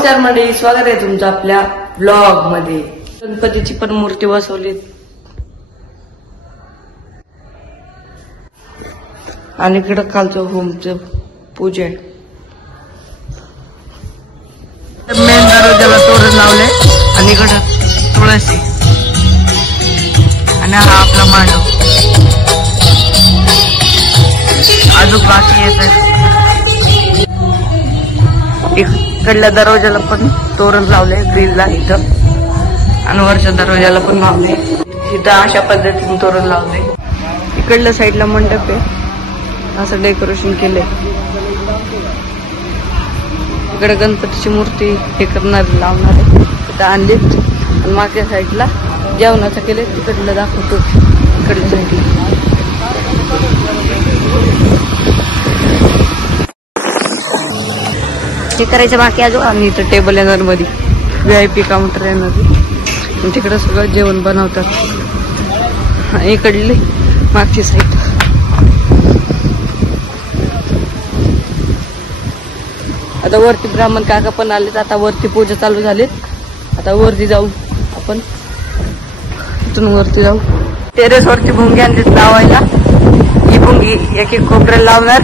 नमस्कार मंडळी, स्वागत आहे तुमचं आपल्या ब्लॉग मध्ये। गणपतीची पण मूर्ती बसवली आणि इकडं खालचं होमचं पूजा आहे। मेन दरवाजाला तोरण लावले आणि इकडं तुळशी आणि हा आपला मांडव अजून बाकी येत। इकडल्या दरवाजाला पण तोरण लावले ग्रिलला इथं आणि वरच्या दरवाजाला पण लावले। इथं अशा पद्धतीने तोरण लावले। इकडल्या साईडला मंडप आहे, असं डेकोरेशन केलंय। इकडे गणपतीची मूर्ती हे करणार लावणार आहे, इथं आणलीत आणि मागच्या साईडला जेवणाचं केले, तिकडलं दाखवतो। इकडल्या साईडला हे करायचं बाकी अजून। आणि इथं टेबल येणार मध्ये, VIP काउंटर येणार, तिकडं सगळं जेवण बनवतात। इकडली मागची साईड आता वरती ब्राह्मण काका पण आलेत, आता वरती पूजा चालू झालीत। आता वरती जाऊ आपण, इथून वरती जाऊ। टेरेस वरती भुंगी आणलीत लावायला, ही भुंगी एक एक कोपऱ्याला लावणार।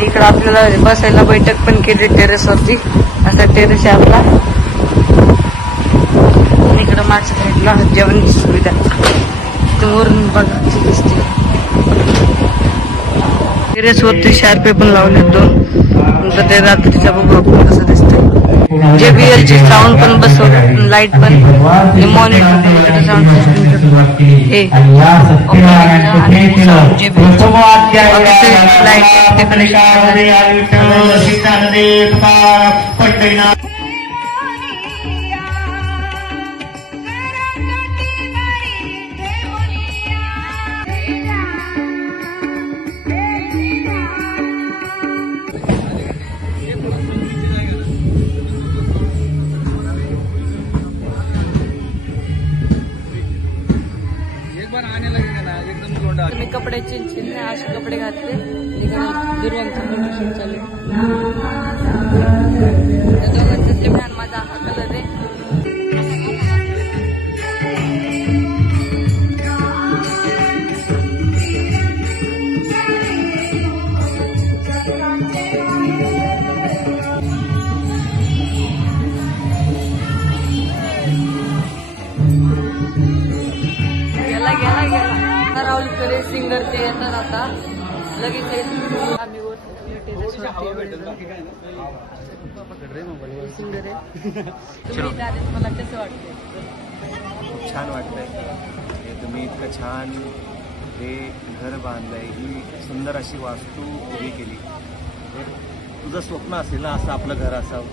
इकडे आपल्याला बसायला बैठक पण केली टेरेस वरती, असा टेरेस आहे आपला। इकडे मागच्या साईडला जेवणाची सुविधा वरून बघायची दिसते। टेरेस वरती शार्पे पण लावले दोन, नंतर ते रात्रीच्या बघू कसं दिसतंय। JBL ची साऊंड पण बसवलं, लाईट पण, मॉनिटर साऊंड सिस्टम मी कपडे चेंज केले, असे कपडे घातले। दुर्वांचं प्रदर्शन चालू दोघांचं फॅन, माझा हा कलर आहे। राहुल सिंगर ते येतात आता लगेच। आम्ही सिंगर आहे, मला कसं वाटतंय? छान वाटतंय, तुम्ही इतकं छान हे घर बांधलंय, ही सुंदर अशी वास्तू उभी केली। तुझं स्वप्न असेल ना असं आपलं घर असावं,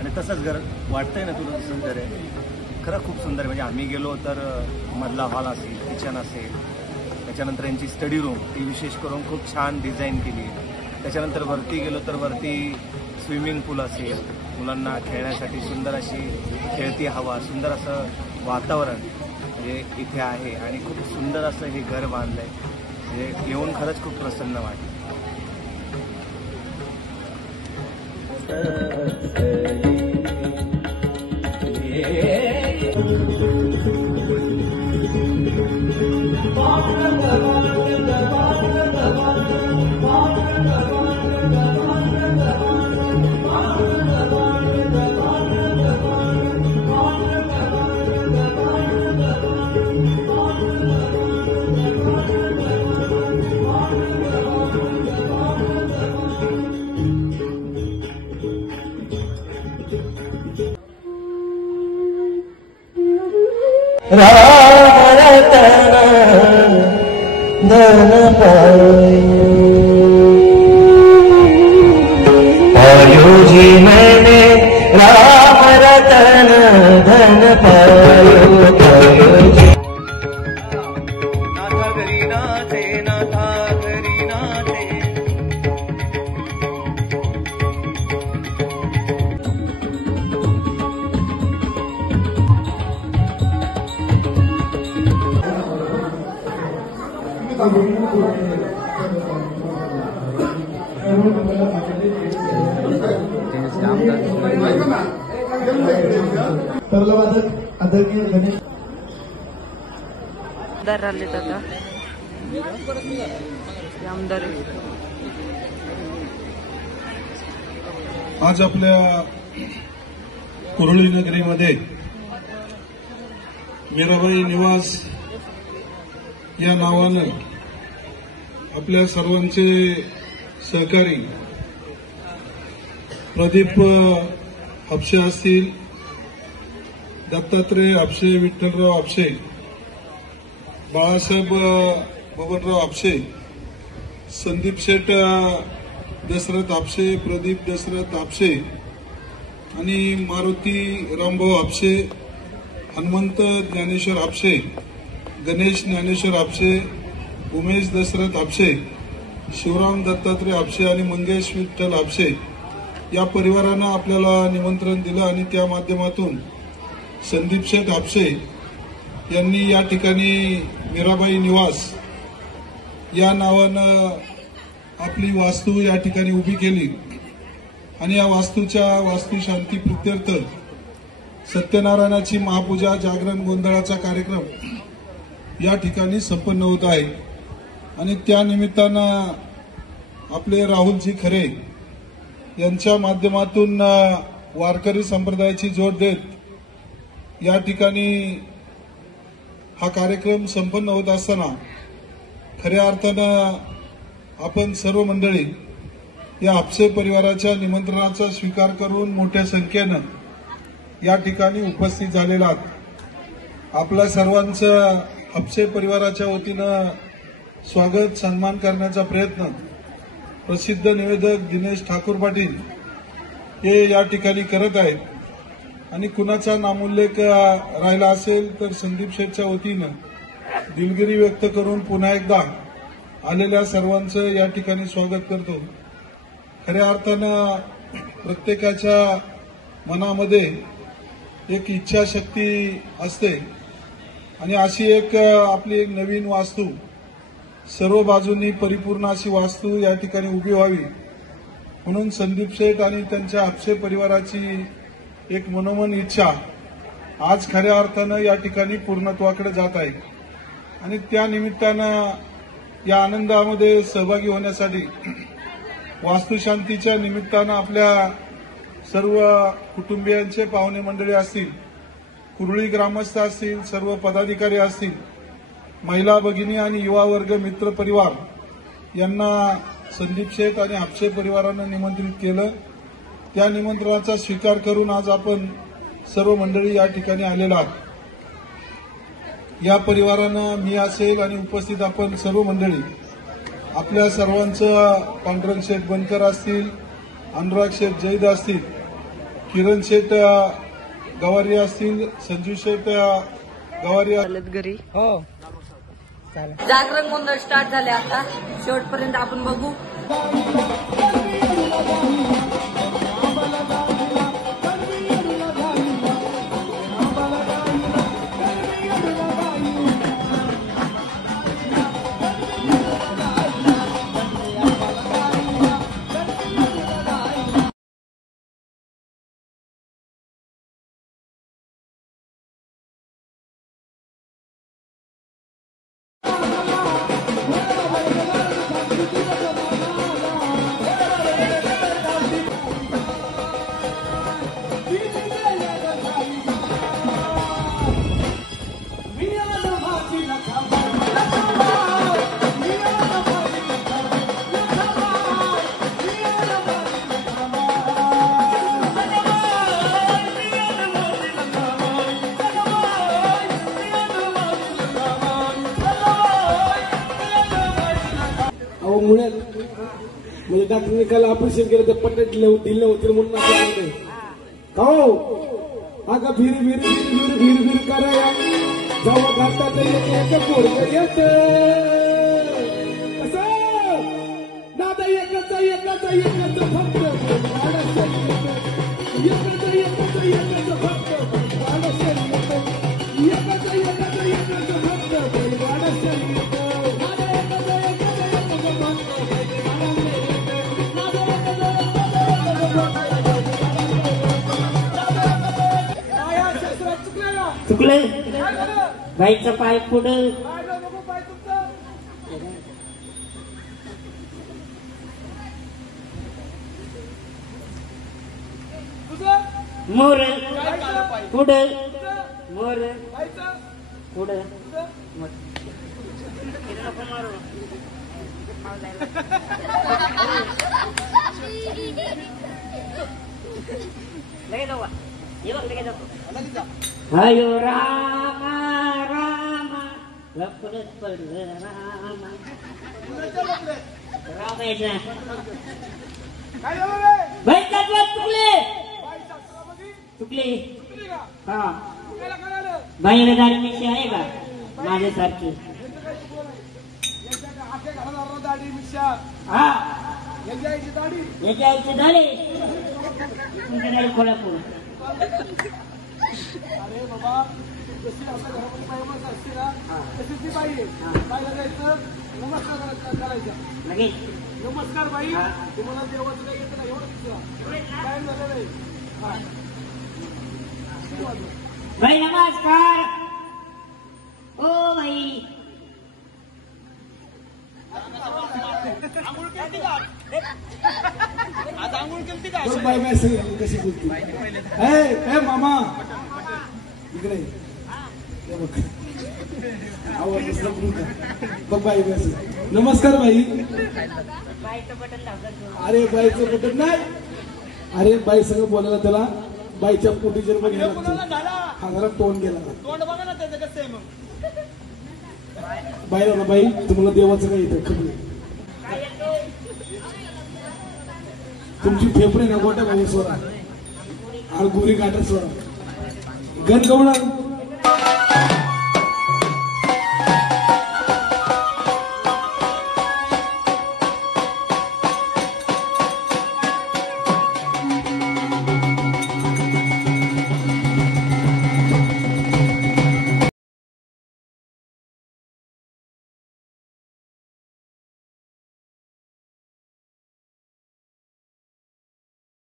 आणि तसंच घर वाटतंय ना तुला, सुंदर आहे खरं, खूप सुंदर आहे। म्हणजे आम्ही गेलो तर मधला हॉल असेल, किचन असेल, त्याच्यानंतर यांची स्टडी रूम ती विशेष करून खूप छान डिझाईन केली। त्याच्यानंतर वरती गेलो तर वरती स्विमिंग पूल असेल, मुलांना खेळण्यासाठी सुंदर अशी खेळती हवा, सुंदर असं वातावरण म्हणजे इथे आहे। आणि खूप सुंदर असं हे घर बांधलंय, म्हणजे येऊन खरंच खूप प्रसन्न वाटलं। राम रतन धन पायो जी मैंने, राम रतन धन पायो जी। नाथा घरी नाथे, नाथा घरी नाथे। आमदार तबलावादक आदरणीय गणेश आमदार आलेत आता आमदार आज आपल्या कुरळी नगरीमध्ये मीराबाई निवास या नावानं आपल्या सर्वांचे सहकारी प्रदीप हापसे असतील, दत्तात्रय हापसे, विठ्ठलराव हापसे, बाळासाहेब बबनराव हापसे, संदीप शेठ दशरथ हापसे, प्रदीप दशरथ हापसे आणि मारुती रामभाऊ हापसे, हनुमंत ज्ञानेश्वर हापसे, गणेश ज्ञानेश्वर हापसे, उमेश दशरथ हापसे, शिवराम दत्तात्रय हापसे आणि मंगेश विठ्ठल हापसे या परिवारानं आपल्याला निमंत्रण दिलं आणि त्या माध्यमातून संदीप शेठ हापसे यांनी या ठिकाणी मीराबाई निवास या नावानं आपली वास्तू या ठिकाणी उभी केली आणि या वास्तूच्या वास्तुशांती प्रित्यर्थ सत्यनारायणाची महापूजा जागरण गोंधळाचा कार्यक्रम या ठिकाणी संपन्न होत आहे आणि त्या निमित्तानं आपले राहुलजी खरे यांच्या माध्यमातून वारकरी संप्रदायाची जोड देत या ठिकाणी हा कार्यक्रम संपन्न होत असताना खऱ्या अर्थानं आपण सर्व मंडळी या हापसे परिवाराच्या निमंत्रणाचा स्वीकार करून मोठ्या संख्येनं या ठिकाणी उपस्थित झालेला आहात. आपल्या सर्वांचं हापसे परिवाराच्या वतीनं स्वागत सन्मान करण्याचा प्रयत्न प्रसिद्ध निवेदक दिनेश ठाकूर पाटील हे या ठिकाणी करत आहेत आणि कुणाचा नामोल्लेख राहिला असेल तर संदीप शेठच्या वतीनं दिलगिरी व्यक्त करून पुन्हा एकदा आलेल्या सर्वांचं या ठिकाणी स्वागत करतो. खऱ्या अर्थानं प्रत्येकाच्या मनामध्ये एक इच्छाशक्ती असते आणि अशी एक आपली एक नवीन वास्तू सर्व बाजूंनी परिपूर्ण अशी वास्तू या ठिकाणी उभी व्हावी म्हणून संदीप शेठ आणि त्यांच्या हापसे परिवाराची एक मनोमन इच्छा आज खऱ्या अर्थानं या ठिकाणी पूर्णत्वाकडे जात आहे आणि त्या निमित्तानं या आनंदामध्ये सहभागी होण्यासाठी वास्तुशांतीच्या निमित्तानं आपल्या सर्व कुटुंबियांचे पाहुणे मंडळी असतील, कुरळी ग्रामस्थ असतील, सर्व पदाधिकारी असतील, महिला भगिनी आणि युवा वर्ग मित्र परिवार यांना संदीप शेठ आणि हापसे परिवारानं निमंत्रित केलं. त्या निमंत्रणाचा स्वीकार करून आज आपण सर्व मंडळी या ठिकाणी आलेला आहात. या परिवारानं मी असेल आणि उपस्थित आपण सर्व मंडळी आपल्या सर्वांचं पांडुरंग शेठ बनकर असतील, अनुराग शेठ जैद असतील, किरण शेठ गवारी असतील, संजू शेठ गवारी घरी हो जागरण गोंधळ स्टार्ट झाले. आता शेवटपर्यंत आपण बघू. म्हणजे डॉक्टरने काल ऑपरेशन केलं तर पट्ट्या दिलं होतील म्हणून आता फिर फिर फिर फिर फिर फिर कराया जेव्हा घालतात एक पोरग येत असं दादा एकच एकच एकच फक्त एकच एकच एकच फक्त चुकलं बाईचा पाय पुढं मोर पुढं मोर पुढं हयो रामा रामा लपडत पडलं रामा रामायचं बाई चुकले चुकले हा बाईला दाढी मिशी आहे का माझ्यासारखी हा याची आईची दाढी तुमची दाढी कोल्हापूर अरे बाबा जशी आपल्या घरामध्ये बायमा असते ना तशी ती बाई आहे बाईला जायचं नमस्कार करायचा लगेच नमस्कार बाई तुम्हाला देवाचं काही येतं ना एवढं काय झालं नाही बाई नमस्कार ओ बाई बाई बाई सगळी कशी बोलते ए मामा इकडे आवाज बघ बाई बाई नमस्कार बाई अरे बाईचं बटन नाही अरे बाई सगळं बोलायला त्याला बाईच्या पोटी जन्म घ्यायला हा जरा तोंड गेला बाईला ना बाई तुम्हाला देवाचं काही येतं खबर तुमची फेफडे ना गोट्या भाऊ सोडा आणि गुरी काटा सोडा गण गवळा